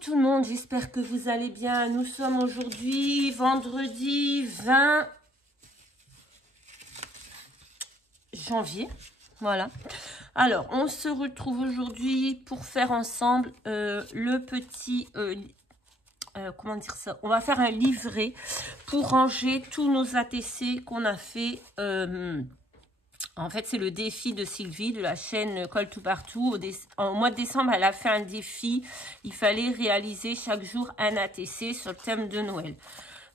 tout le monde, j'espère que vous allez bien. Nous sommes aujourd'hui vendredi 20 janvier. Voilà. Alors, on se retrouve aujourd'hui pour faire ensemble le petit... comment dire ça? On va faire un livret pour ranger tous nos ATC qu'on a fait... en fait, c'est le défi de Sylvie de la chaîne Call to Partout. Au mois de décembre, elle a fait un défi. Il fallait réaliser chaque jour un ATC sur le thème de Noël.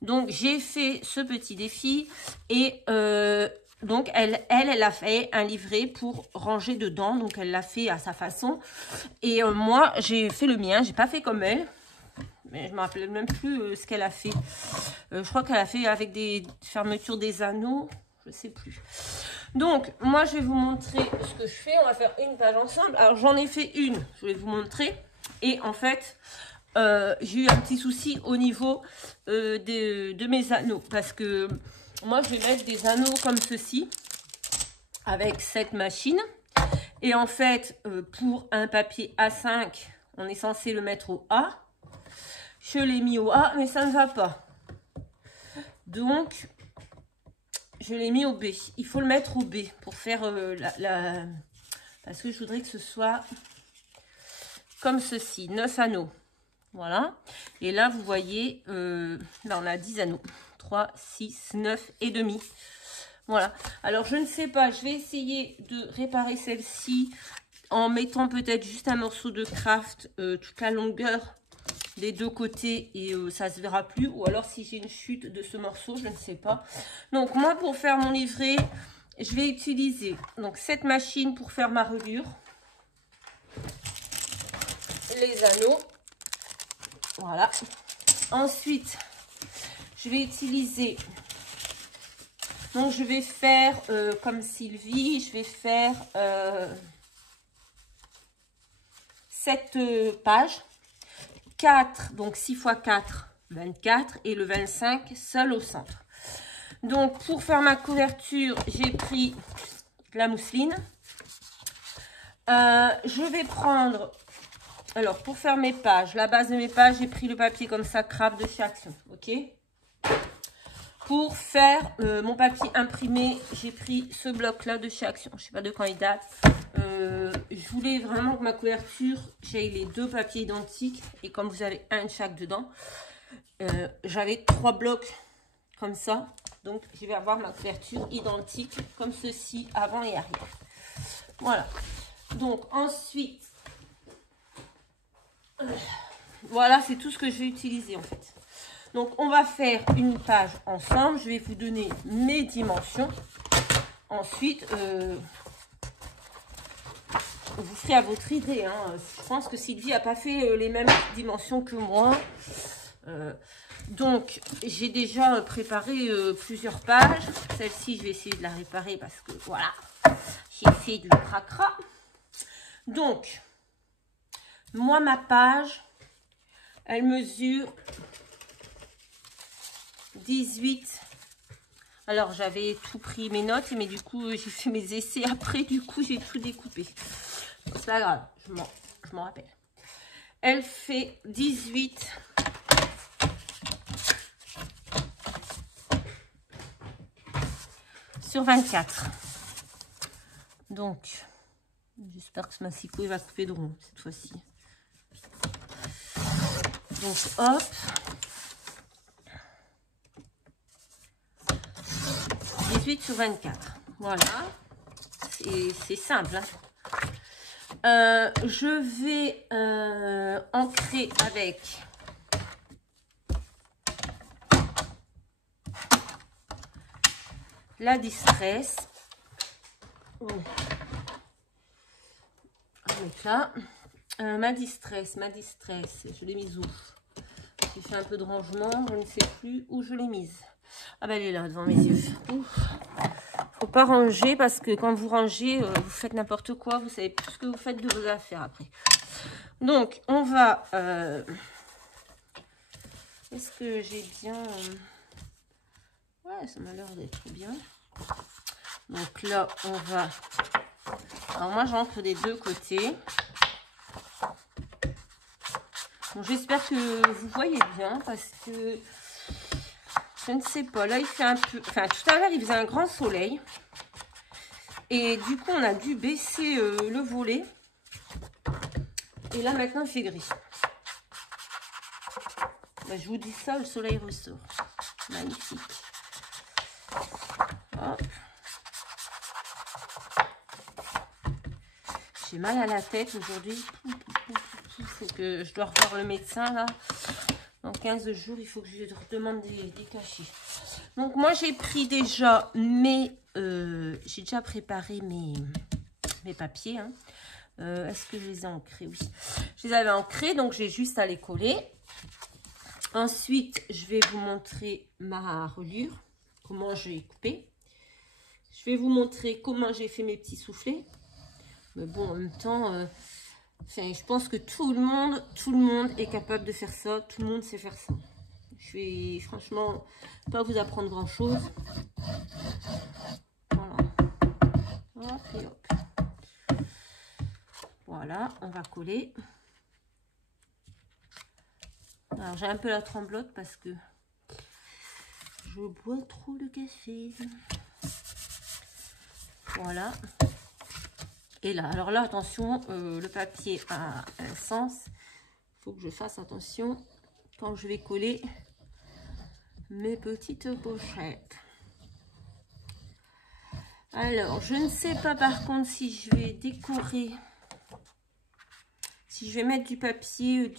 Donc, j'ai fait ce petit défi et donc, elle a fait un livret pour ranger dedans. Donc, elle l'a fait à sa façon. Et moi, j'ai fait le mien. J'ai pas fait comme elle. Mais je ne me rappelle même plus ce qu'elle a fait. Je crois qu'elle a fait avec des fermetures des anneaux. Je ne sais plus. Donc, moi, je vais vous montrer ce que je fais. On va faire une page ensemble. Alors, j'en ai fait une. Je vais vous montrer. Et en fait, j'ai eu un petit souci au niveau de mes anneaux. Parce que moi, je vais mettre des anneaux comme ceci. Avec cette machine. Et en fait, pour un papier A5, on est censé le mettre au A. Je l'ai mis au A, mais ça ne va pas. Donc... je l'ai mis au B. Il faut le mettre au B pour faire parce que je voudrais que ce soit comme ceci. 9 anneaux. Voilà. Et là, vous voyez, là, on a 10 anneaux. 3, 6, 9 et demi. Voilà. Alors, je ne sais pas. Je vais essayer de réparer celle-ci en mettant peut-être juste un morceau de craft toute la longueur des deux côtés et ça se verra plus, ou alors si j'ai une chute de ce morceau, je ne sais pas. Donc moi, pour faire mon livret, je vais utiliser donc cette machine pour faire ma reliure, les anneaux, voilà. Ensuite, je vais utiliser, donc je vais faire comme Sylvie, je vais faire 7 pages. 4, donc 6 x 4, 24 et le 25 seul au centre. Donc pour faire ma couverture, j'ai pris la mousseline. Je vais prendre, alors pour faire mes pages, la base de mes pages, j'ai pris le papier comme ça, craft de chez Action, ok. Pour faire mon papier imprimé, j'ai pris ce bloc là de chez Action, je sais pas de quand il date. Je voulais vraiment que ma couverture, j'ai les deux papiers identiques et comme vous avez un de chaque dedans, j'avais 3 blocs comme ça, donc je vais avoir ma couverture identique comme ceci avant et arrière. Voilà. Donc ensuite, voilà, c'est tout ce que je vais utiliser en fait. Donc on va faire une page ensemble. Je vais vous donner mes dimensions. Ensuite, vous ferez à votre idée. Hein. Je pense que Sylvie n'a pas fait les mêmes dimensions que moi. Donc, j'ai déjà préparé plusieurs pages. Celle-ci, je vais essayer de la réparer parce que, voilà, j'ai fait du cracra. Donc, moi, ma page, elle mesure 18. Alors, j'avais tout pris mes notes, mais du coup, j'ai fait mes essais après. Du coup, j'ai tout découpé. C'est pas grave, je m'en rappelle. Elle fait 18 sur 24. Donc, j'espère que ce massicot va couper de rond cette fois-ci. Donc, hop. 18 sur 24. Voilà. C'est simple. Hein. Je vais ancrer avec la distress. Oh. Donc là, ma distress, je l'ai mise où? J'ai fait un peu de rangement, je ne sais plus où je l'ai mise. Ah ben elle est là devant mes yeux. Ouf. Faut pas ranger parce que quand vous rangez, vous faites n'importe quoi. Vous savez plus ce que vous faites de vos affaires après. Donc, on va... Est-ce que j'ai bien... Ouais, ça m'a l'air d'être bien. Donc là, on va... Alors moi, j'ancre des deux côtés. Bon, j'espère que vous voyez bien parce que je ne sais pas. Là, il fait un peu... Enfin, tout à l'heure, il faisait un grand soleil. Et du coup, on a dû baisser le volet. Et là, maintenant, il fait gris. Ben, je vous dis ça, le soleil ressort. Magnifique. Hop. J'ai mal à la tête aujourd'hui. Il faut que je dois revoir le médecin là. Dans 15 jours, il faut que je demande des cachets. Donc moi j'ai pris déjà j'ai déjà préparé mes papiers. Hein. Est-ce que je les ai ancrés? Oui. Je les avais ancrés, donc j'ai juste à les coller. Ensuite, je vais vous montrer ma reliure. Comment je l'ai coupée. Je vais vous montrer comment j'ai fait mes petits soufflets. Mais bon, en même temps, je pense que tout le monde est capable de faire ça. Tout le monde sait faire ça. Je vais franchement pas vous apprendre grand chose. Voilà. Hop et hop. Voilà, on va coller. Alors j'ai un peu la tremblote parce que je bois trop de café. Voilà. Et là, alors là, attention, le papier a un sens. Il faut que je fasse attention quand je vais coller mes petites pochettes. Alors, je ne sais pas par contre si je vais décorer, si je vais mettre du papier,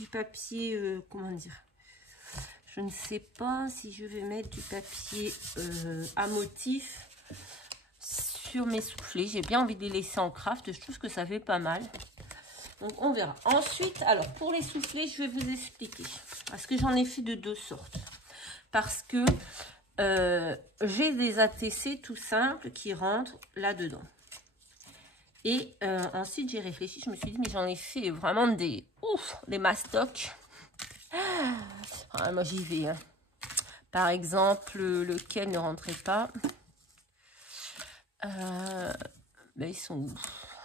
comment dire, je ne sais pas si je vais mettre du papier à motif sur mes soufflets. J'ai bien envie de les laisser en craft, je trouve que ça fait pas mal. Donc on verra. Ensuite, alors pour les soufflets, je vais vous expliquer. Parce que j'en ai fait de deux sortes. Parce que j'ai des ATC tout simples qui rentrent là-dedans. Et ensuite, j'ai réfléchi, je me suis dit, mais j'en ai fait vraiment des mastocs. Ah, moi, j'y vais. Hein. Par exemple, lequel ne rentrait pas. Ben, ils sont où?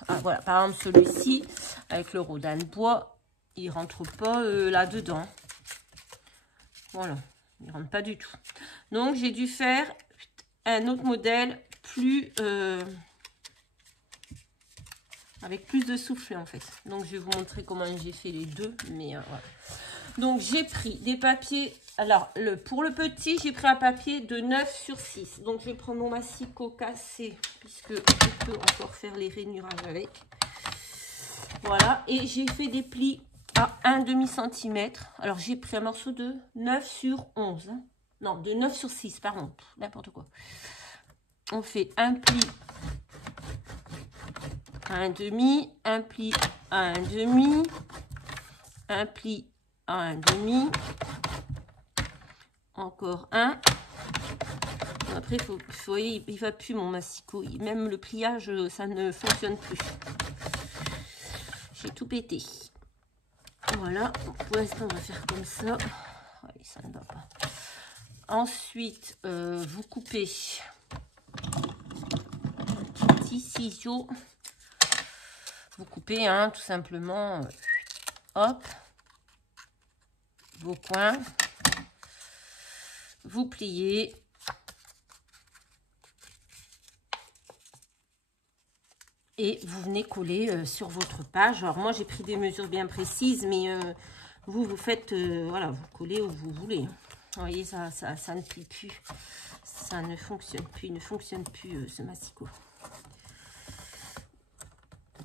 Ah, voilà, par exemple, celui-ci, avec le Rodin bois, il rentre pas là-dedans. Voilà, il rentre pas du tout. Donc, j'ai dû faire un autre modèle plus... avec plus de soufflet en fait. Donc je vais vous montrer comment j'ai fait les deux. Mais voilà. Donc j'ai pris des papiers. Alors pour le petit, j'ai pris un papier de 9 sur 6. Donc je vais prendre mon massicot cassé puisque je peux encore faire les rainurages avec. Voilà. Et j'ai fait des plis à 1,5 cm. Alors j'ai pris un morceau de 9 sur 11. Hein. Non, de 9 sur 6, pardon. N'importe quoi. On fait un pli à 1,5, un pli à 1,5, un pli à 1,5, encore un. Après, vous voyez, il ne va plus mon massicot. Même le pliage, ça ne fonctionne plus. J'ai tout pété. Voilà, pour l'instant, on va faire comme ça. Oui, ça ne va pas. Ensuite, vous coupez un petit ciseau. Vous coupez, hein, tout simplement, hop, vos coins, vous pliez, et vous venez coller sur votre page. Alors moi j'ai pris des mesures bien précises, mais vous faites, voilà, vous collez où vous voulez. Vous voyez, ça ne plie plus, ça ne fonctionne plus, il ne fonctionne plus ce massicot.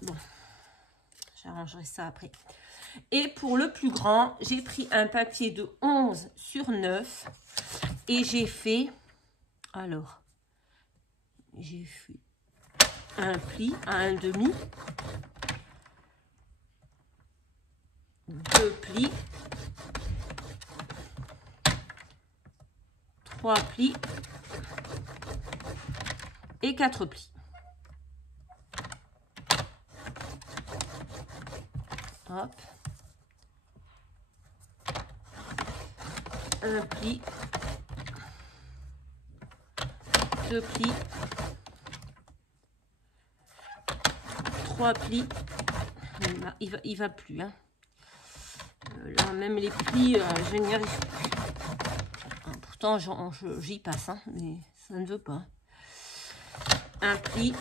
Bon. J'arrangerai ça après. Et pour le plus grand, j'ai pris un papier de 11 sur 9. Et j'ai fait... Alors, j'ai fait un pli à 1,5. 2 plis. 3 plis. Et 4 plis. Hop. Un pli, 2 plis, 3 plis. Il va plus. Hein. Là, même les plis, je n'y arrive plus. Pourtant, j'y passe, hein, mais ça ne veut pas. Un pli.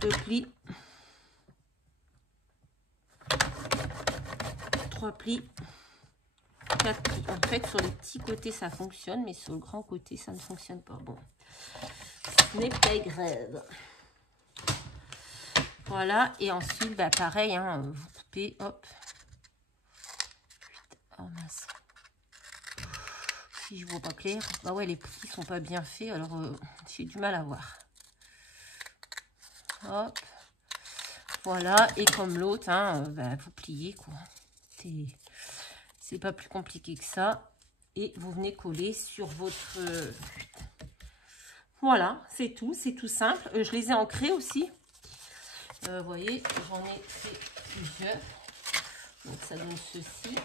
2 plis. 3 plis. 4 plis. En fait, sur les petits côtés, ça fonctionne, mais sur le grand côté, ça ne fonctionne pas. Bon, ce n'est pas grave. Voilà, et ensuite, bah, pareil, hein, vous coupez, hop. Oh mince. Si je vois pas clair, bah ouais, les plis sont pas bien faits, alors j'ai du mal à voir. Hop. Voilà, et comme l'autre, hein, bah, vous pliez, quoi. C'est pas plus compliqué que ça. Et vous venez coller sur votre... Voilà, c'est tout simple. Je les ai ancrés aussi. Vous voyez, j'en ai fait plusieurs. Donc ça donne ceci.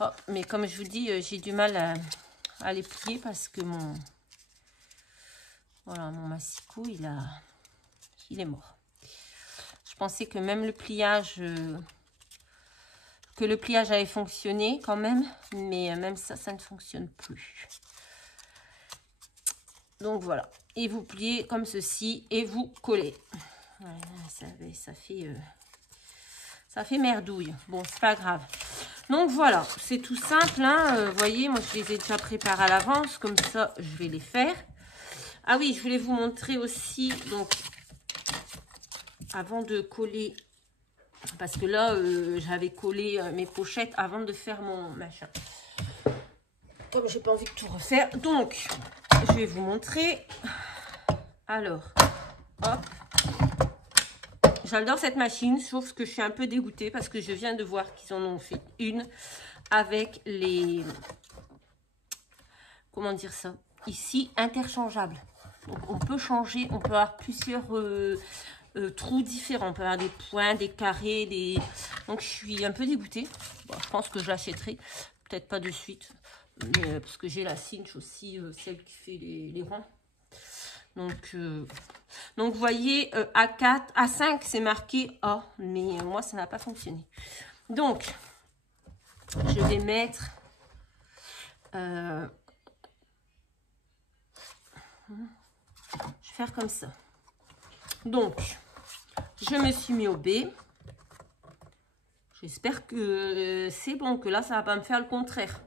Oh, mais comme je vous dis, j'ai du mal à les plier parce que mon massicot, il est mort. Je pensais que même le pliage, avait fonctionné quand même, mais même ça ne fonctionne plus. Donc voilà, et vous pliez comme ceci et vous collez. Voilà, ça fait merdouille. Bon, c'est pas grave. Donc voilà, c'est tout simple, hein. Vous voyez, moi je les ai déjà préparés à l'avance, comme ça je vais les faire. Ah oui, je voulais vous montrer aussi, donc avant de coller, parce que là j'avais collé mes pochettes avant de faire mon machin. Comme j'ai pas envie de tout refaire, donc je vais vous montrer. Alors, hop. J'adore cette machine, sauf que je suis un peu dégoûtée parce que je viens de voir qu'ils en ont fait une avec les... Comment dire ça? Ici, interchangeable. Donc, on peut changer, on peut avoir plusieurs trous différents. On peut avoir des points, des carrés, des... Donc, je suis un peu dégoûtée. Bon, je pense que je l'achèterai. Peut-être pas de suite. Mais, parce que j'ai la cinch aussi, celle qui fait les ronds. Donc, vous voyez, A4, A5, c'est marqué A, mais moi, ça n'a pas fonctionné. Donc, je vais mettre... je vais faire comme ça. Donc, je me suis mis au B. J'espère que c'est bon, que là, ça ne va pas me faire le contraire.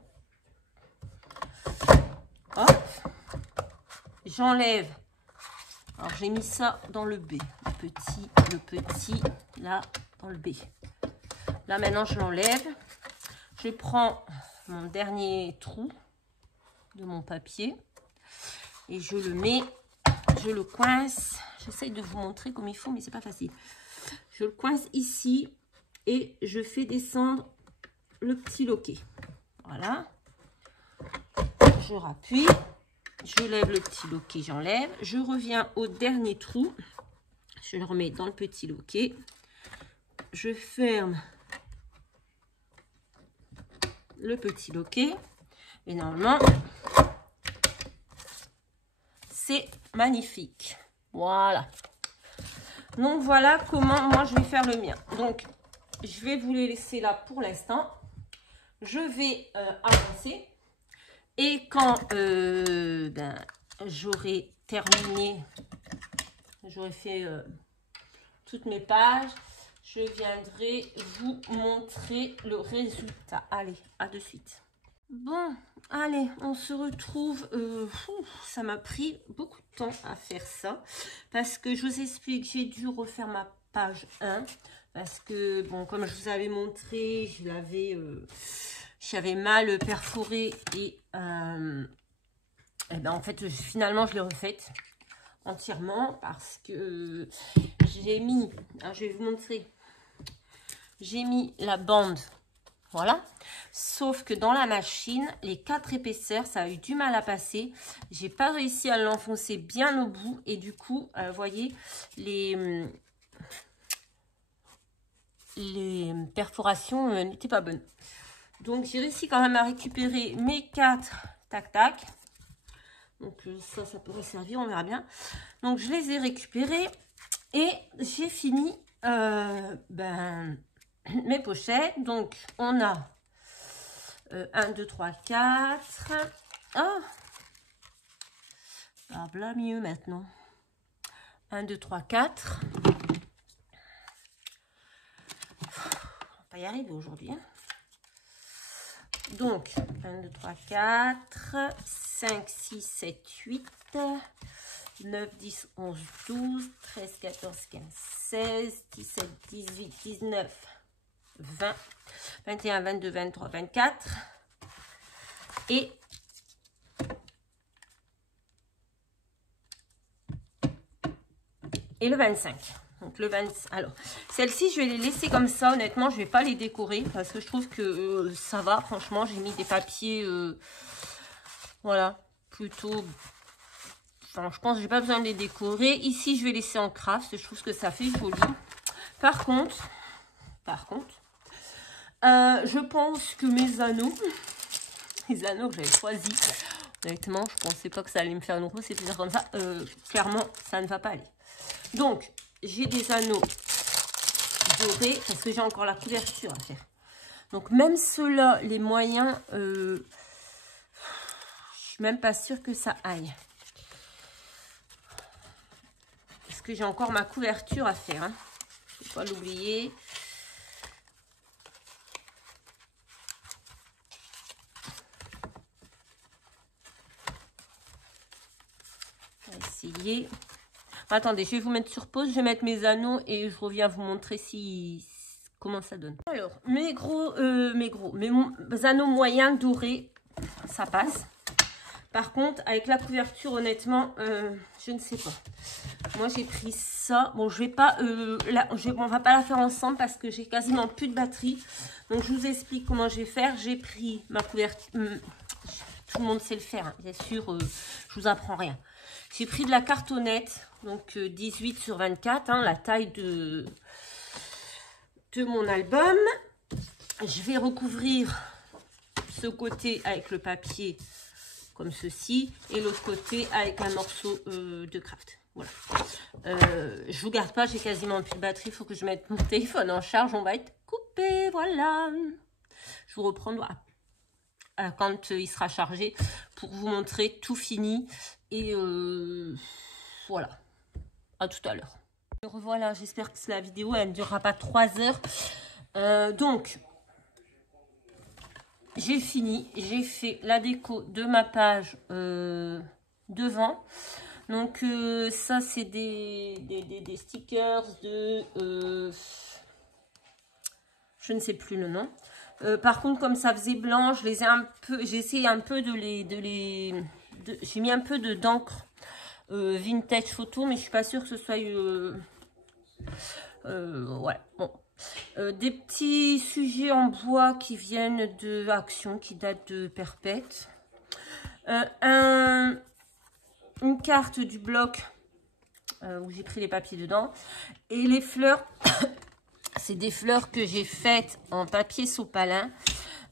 Hop. J'enlève. Alors, j'ai mis ça dans le B. Le petit, là, dans le B. Là, maintenant, je l'enlève. Je prends mon dernier trou de mon papier et je le mets, je le coince. J'essaye de vous montrer comme il faut, mais c'est pas facile. Je le coince ici et je fais descendre le petit loquet. Voilà. Je rappuie. Je lève le petit loquet, j'enlève. Je reviens au dernier trou. Je le remets dans le petit loquet. Je ferme le petit loquet. Et normalement, c'est magnifique. Voilà. Donc, voilà comment moi, je vais faire le mien. Donc, je vais vous les laisser là pour l'instant. Je vais avancer. Et quand j'aurai terminé, j'aurai fait toutes mes pages, je viendrai vous montrer le résultat. Allez, à de suite. Bon, allez, on se retrouve. Ça m'a pris beaucoup de temps à faire ça. Parce que je vous explique, j'ai dû refaire ma page 1. Parce que, bon, comme je vous avais montré, j'avais mal perforé et ben en fait finalement je l'ai refaite entièrement parce que j'ai mis, je vais vous montrer, j'ai mis la bande, voilà, sauf que dans la machine les 4 épaisseurs ça a eu du mal à passer, j'ai pas réussi à l'enfoncer bien au bout et du coup vous voyez les perforations n'étaient pas bonnes. Donc, j'ai réussi quand même à récupérer mes 4 tac-tac. Donc, ça pourrait servir, on verra bien. Donc, je les ai récupérés. Et j'ai fini mes pochettes. Donc, on a 1, 2, 3, 4. Ah, là mieux maintenant. 1, 2, 3, 4. On va pas y arriver aujourd'hui. Hein. Donc, 1, 2, 3, 4, 5, 6, 7, 8, 9, 10, 11, 12, 13, 14, 15, 16, 17, 18, 19, 20, 21, 22, 23, 24 et le 25. Donc le 25. Alors, celles-ci, je vais les laisser comme ça. Honnêtement, je vais pas les décorer parce que je trouve que ça va. Franchement, j'ai mis des papiers, voilà, plutôt. Enfin, je pense que j'ai pas besoin de les décorer. Ici, je vais laisser en craft. Je trouve que ça fait joli. Par contre, je pense que mes anneaux, les anneaux que j'avais choisis, honnêtement, je pensais pas que ça allait me faire une rose, c'est comme ça. Clairement, ça ne va pas aller. Donc, j'ai des anneaux dorés parce que j'ai encore la couverture à faire. Donc, même ceux-là, les moyens, je suis même pas sûre que ça aille. Parce que j'ai encore ma couverture à faire. Hein. Il ne faut pas l'oublier. On va essayer. Attendez, je vais vous mettre sur pause, je vais mettre mes anneaux et je reviens vous montrer comment ça donne. Alors, mes anneaux moyens dorés, ça passe. Par contre, avec la couverture, honnêtement, je ne sais pas. Moi, j'ai pris ça. Bon, je vais pas, on va pas la faire ensemble parce que j'ai quasiment plus de batterie. Donc, je vous explique comment je vais faire. J'ai pris ma couverture. Tout le monde sait le faire, hein, bien sûr, je vous apprends rien. J'ai pris de la cartonnette, donc 18 sur 24, hein, la taille de mon album. Je vais recouvrir ce côté avec le papier comme ceci et l'autre côté avec un morceau de craft. Voilà. Je vous garde pas, j'ai quasiment plus de batterie, il faut que je mette mon téléphone en charge, on va être coupé, voilà. Je vous reprends quand il sera chargé pour vous montrer tout fini et voilà, à tout à l'heure. Revoilà, j'espère que la vidéo elle ne durera pas 3 heures. Donc j'ai fini, j'ai fait la déco de ma page devant. Donc ça c'est des stickers de je ne sais plus le nom. Par contre, comme ça faisait blanc, je les ai un peu, j'ai essayé un peu j'ai mis un peu d'encre vintage photo, mais je suis pas sûre que ce soit ouais, bon. Des petits sujets en bois qui viennent de Action, qui datent de Perpète. Une carte du bloc où j'ai pris les papiers dedans. Et les fleurs, c'est des fleurs que j'ai faites en papier sopalin.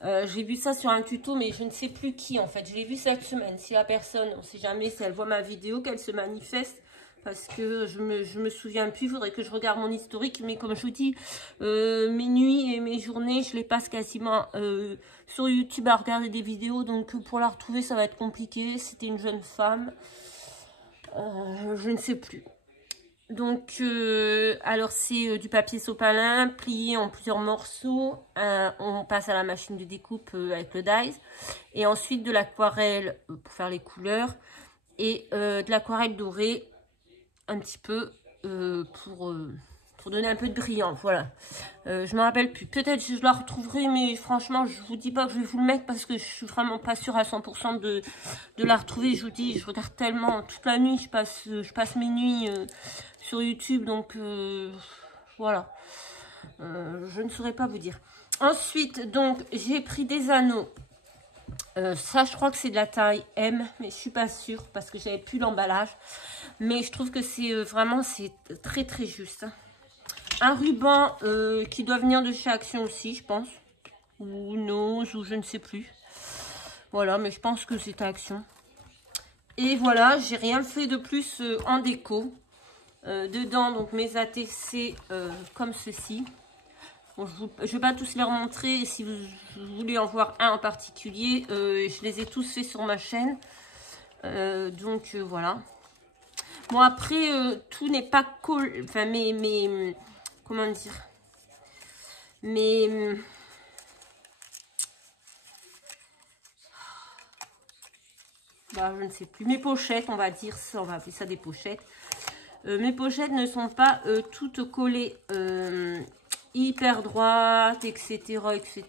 J'ai vu ça sur un tuto, mais je ne sais plus qui en fait. Je l'ai vu cette semaine. Si la personne, on ne sait jamais si elle voit ma vidéo, qu'elle se manifeste. Parce que je me souviens plus, il faudrait que je regarde mon historique. Mais comme je vous dis, mes nuits et mes journées, je les passe quasiment sur YouTube à regarder des vidéos. Donc pour la retrouver, ça va être compliqué. C'était une jeune femme. Je ne sais plus. Donc, alors c'est du papier sopalin plié en plusieurs morceaux. On passe à la machine de découpe avec le dies. Et ensuite de l'aquarelle pour faire les couleurs. Et de l'aquarelle dorée un petit peu pour donner un peu de brillant. Voilà. Je me rappelle plus. Peut-être que je la retrouverai, mais franchement, je vous dis pas que je vais vous le mettre parce que je suis vraiment pas sûre à 100% de la retrouver. Je vous dis, je regarde tellement toute la nuit. Je passe mes nuits sur YouTube, donc voilà. Je ne saurais pas vous dire. Ensuite, donc, j'ai pris des anneaux. Ça, je crois que c'est de la taille M, mais je suis pas sûre parce que j'avais plus l'emballage. Mais je trouve que c'est vraiment, c'est très très juste. Un ruban qui doit venir de chez Action aussi, je pense. Ou Nose, ou je ne sais plus. Voilà, mais je pense que c'est Action. Et voilà, j'ai rien fait de plus en déco. dedans donc mes ATC comme ceci. Bon, je ne vais pas tous les remontrer. Si vous voulez en voir un en particulier, je les ai tous faits sur ma chaîne. Donc voilà. Bon, après, tout n'est pas collé. Enfin, comment dire, bah, je ne sais plus. Mes pochettes, on va dire ça, on va appeler ça des pochettes. Mes pochettes ne sont pas toutes collées hyper droite, etc., etc.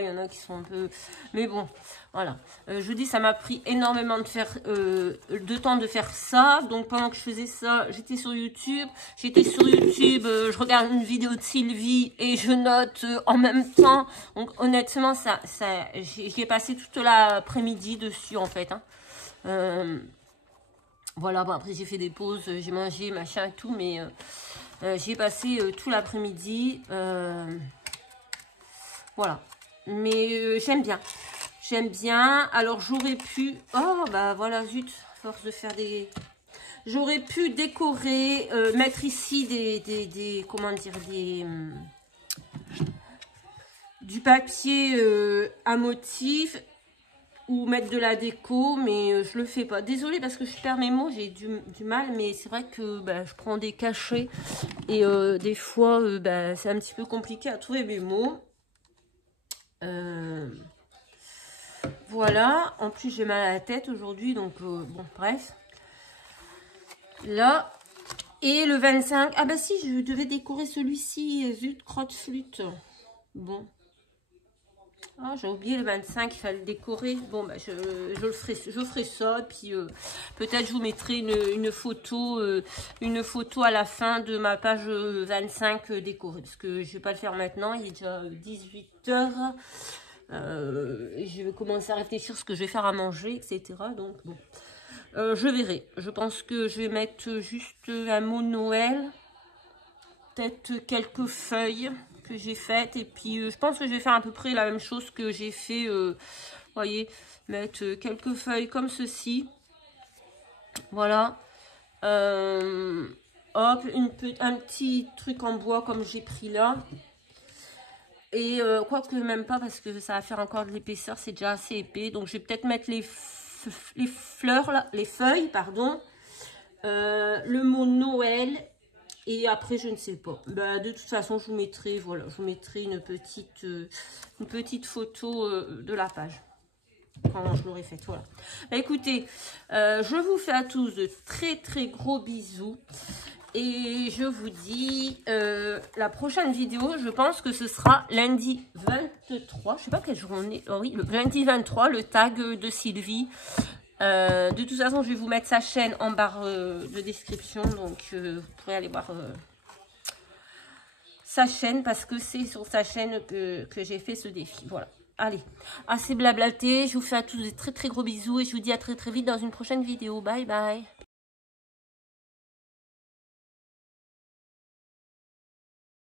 Il y en a qui sont un peu... Mais bon, voilà. Je vous dis, ça m'a pris énormément de temps de faire ça. Donc, pendant que je faisais ça, j'étais sur YouTube. Je regarde une vidéo de Sylvie et je note en même temps. Donc, honnêtement, j'y ai passé toute l'après-midi dessus, en fait. Hein. Voilà, bon, après, j'ai fait des pauses, j'ai mangé, machin et tout, mais... j'y ai passé tout l'après-midi. Voilà. Mais j'aime bien. J'aime bien. Alors, j'aurais pu... Oh, bah voilà, zut. Force de faire des... J'aurais pu décorer, mettre ici comment dire, du papier à motif ou mettre de la déco, mais je le fais pas. Désolée parce que je perds mes mots, j'ai du mal, mais c'est vrai que bah, je prends des cachets et des fois bah, c'est un petit peu compliqué à trouver mes mots. Voilà, en plus j'ai mal à la tête aujourd'hui, donc bon, bref. Là, et le 25, ah bah si, je devais décorer celui-ci, zut, crotte flûte. Bon. Ah, j'ai oublié le 25, il fallait le décorer. Bon, bah, je ferai ça. Puis peut-être je vous mettrai une photo à la fin de ma page 25 décorée. Parce que je ne vais pas le faire maintenant, il est déjà 18 h. Je vais commencer à réfléchir à ce que je vais faire à manger, etc. Donc, bon, je verrai. Je pense que je vais mettre juste un mot Noël. Peut-être quelques feuilles que j'ai faites, et puis je pense que je vais faire à peu près la même chose que j'ai fait, voyez, mettre quelques feuilles comme ceci, voilà, hop, un petit truc en bois comme j'ai pris là, et quoique même pas, parce que ça va faire encore de l'épaisseur, c'est déjà assez épais, donc je vais peut-être mettre les fleurs là, les feuilles, pardon, le mot Noël. Et après, je ne sais pas. Bah, de toute façon, je vous mettrai, voilà, je vous mettrai une petite photo de la page. Quand je l'aurai faite, voilà. Bah, écoutez, je vous fais à tous de très très gros bisous. Et je vous dis, la prochaine vidéo, je pense que ce sera lundi 23. Je sais pas quel jour on est. Oh oui, le lundi 23, le tag de Sylvie. De toute façon, je vais vous mettre sa chaîne en barre de description, donc vous pourrez aller voir sa chaîne, parce que c'est sur sa chaîne que j'ai fait ce défi. Voilà, allez, assez blablaté, je vous fais à tous des très très gros bisous et je vous dis à très très vite dans une prochaine vidéo. Bye bye.